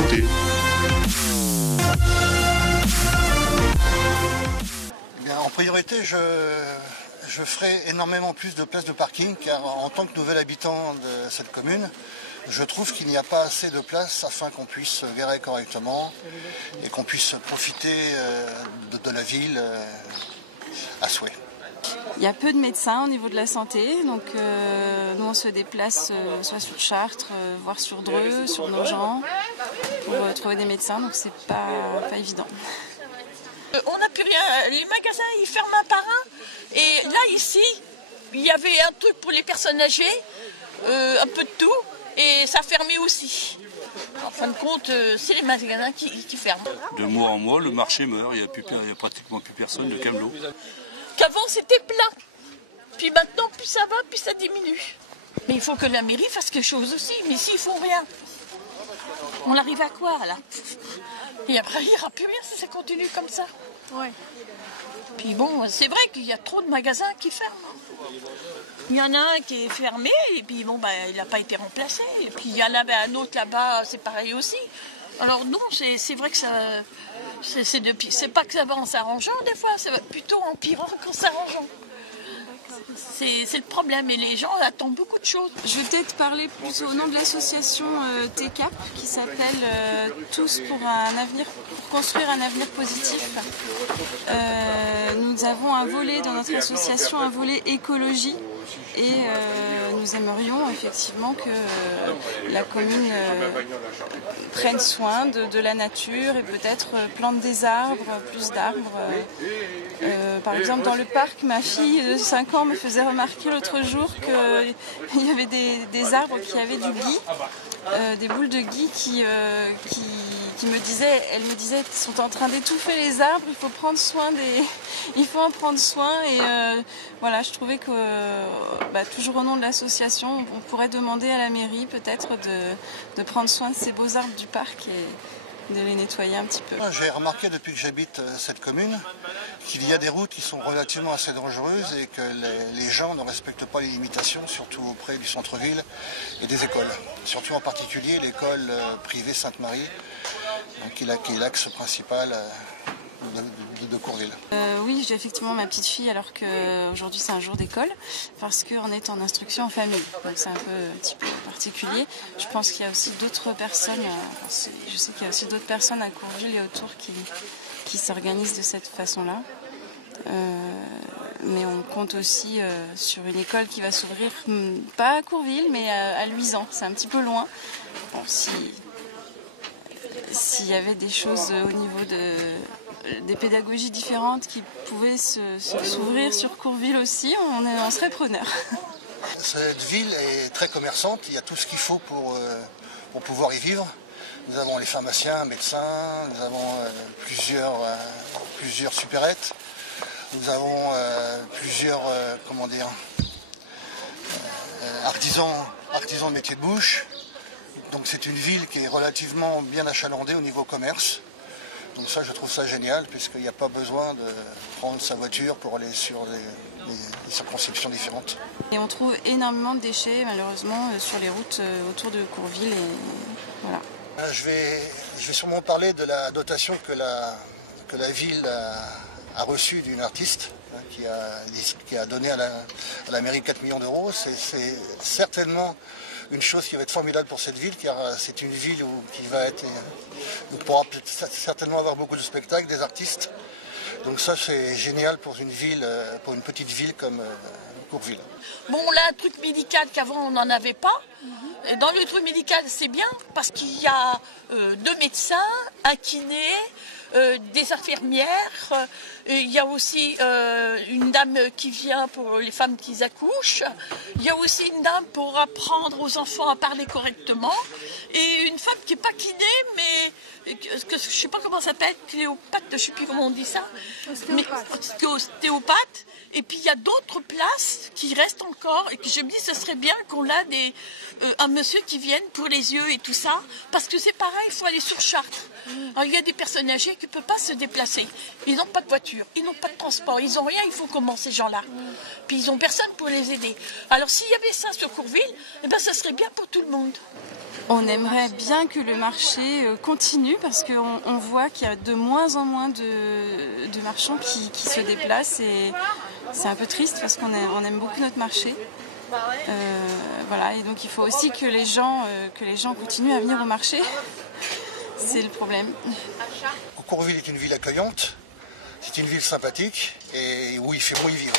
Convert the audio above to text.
voter. Eh bien, en priorité, je ferai énormément plus de places de parking car en tant que nouvel habitant de cette commune, je trouve qu'il n'y a pas assez de place afin qu'on puisse garer correctement et qu'on puisse profiter de la ville à souhait. Il y a peu de médecins au niveau de la santé, donc nous on se déplace soit sur Chartres, voire sur Dreux, sur Nogent, pour trouver des médecins, donc c'est pas évident. On n'a plus rien, les magasins ils ferment un par un, et là ici, il y avait un truc pour les personnes âgées, un peu de tout, et ça fermait aussi. En fin de compte, c'est les magasins qui ferment. De mois en mois, le marché meurt, il n'y a pratiquement plus personne de camelot. Qu'avant c'était plein, puis maintenant plus ça va, plus ça diminue. Mais il faut que la mairie fasse quelque chose aussi, mais s'ils ne font rien, on arrive à quoi là? Et après il n'y aura plus rien si ça continue comme ça. Ouais. Puis bon, c'est vrai qu'il y a trop de magasins qui ferment. Il y en a un qui est fermé, et puis bon, il n'a pas été remplacé. Et puis il y en avait un autre là-bas, c'est pareil aussi. Alors non, c'est vrai que ça... C'est pas que ça va en s'arrangeant des fois, c'est plutôt en empirant qu'en s'arrangeant. C'est le problème et les gens attendent beaucoup de choses. Je vais peut-être parler plus au nom de l'association TCAP qui s'appelle Tous pour construire un avenir positif. Nous avons un volet dans notre association, un volet écologie. Et nous aimerions effectivement que la commune prenne soin de la nature et peut-être plante des arbres, plus d'arbres. Par exemple, dans le parc, ma fille de 5 ans me faisait remarquer l'autre jour qu'il y avait des arbres qui avaient du gui, des boules de gui qui me disaient, elle me disait, ils sont en train d'étouffer les arbres, il faut en prendre soin et voilà, je trouvais que toujours au nom de l'association, on pourrait demander à la mairie peut-être de prendre soin de ces beaux arbres du parc et de les nettoyer un petit peu. J'ai remarqué depuis que j'habite cette commune qu'il y a des routes qui sont relativement assez dangereuses et que les gens ne respectent pas les limitations, surtout auprès du centre-ville et des écoles. Surtout en particulier l'école privée Sainte-Marie, qui est l'axe principal de Courville. Oui, j'ai effectivement ma petite fille alors qu'aujourd'hui c'est un jour d'école parce qu'on est en instruction en famille, donc c'est un petit peu particulier. Je pense qu'il y a aussi d'autres personnes, je sais qu'il y a aussi d'autres personnes à Courville et autour qui s'organisent de cette façon-là. Mais on compte aussi sur une école qui va s'ouvrir, pas à Courville, mais à Luisan, c'est un petit peu loin. Bon, s'il y avait des choses au niveau des pédagogies différentes qui pouvaient s'ouvrir sur Courville aussi, on serait preneur. Cette ville est très commerçante, il y a tout ce qu'il faut pour pouvoir y vivre. Nous avons les pharmaciens, médecins, nous avons plusieurs supérettes, nous avons plusieurs artisans de métiers de bouche. Donc c'est une ville qui est relativement bien achalandée au niveau commerce. Donc ça, je trouve ça génial, puisqu'il n'y a pas besoin de prendre sa voiture pour aller sur les circonscriptions différentes. Et on trouve énormément de déchets, malheureusement, sur les routes autour de Courville. Et voilà. Je vais sûrement parler de la dotation que la ville a reçue d'une artiste qui a donné à la mairie 4 millions d'euros. C'est certainement une chose qui va être formidable pour cette ville, car c'est une ville où on pourra certainement avoir beaucoup de spectacles, des artistes. Donc ça, c'est génial pour une petite ville comme Courville. Bon, on a un truc médical qu'avant on n'en avait pas. Et dans le truc médical, c'est bien parce qu'il y a 2 médecins, un kiné, des infirmières. Il y a aussi une dame qui vient pour les femmes qui accouchent. Il y a aussi une dame pour apprendre aux enfants à parler correctement. Et une femme qui n'est pas kiné, mais je ne sais pas comment ça s'appelle, Cléopâtre, je ne sais plus comment on dit ça. Ostéopathe. Et puis il y a d'autres places qui restent encore et que je me dis que ce serait bien qu'on ait un un monsieur qui vient pour les yeux et tout ça, parce que c'est pareil, il faut aller sur Chartres. Alors, il y a des personnes âgées qui ne peuvent pas se déplacer. Ils n'ont pas de voiture, ils n'ont pas de transport, ils n'ont rien, il faut comment ces gens-là. Puis ils n'ont personne pour les aider. Alors s'il y avait ça sur Courville, eh ben, ça serait bien pour tout le monde. On aimerait bien que le marché continue parce qu'on voit qu'il y a de moins en moins de marchands qui se déplacent et c'est un peu triste parce qu'on aime beaucoup notre marché. Voilà, et donc il faut aussi que les gens continuent à venir au marché. C'est le problème. Courville est une ville accueillante, c'est une ville sympathique et où il fait bon y vivre.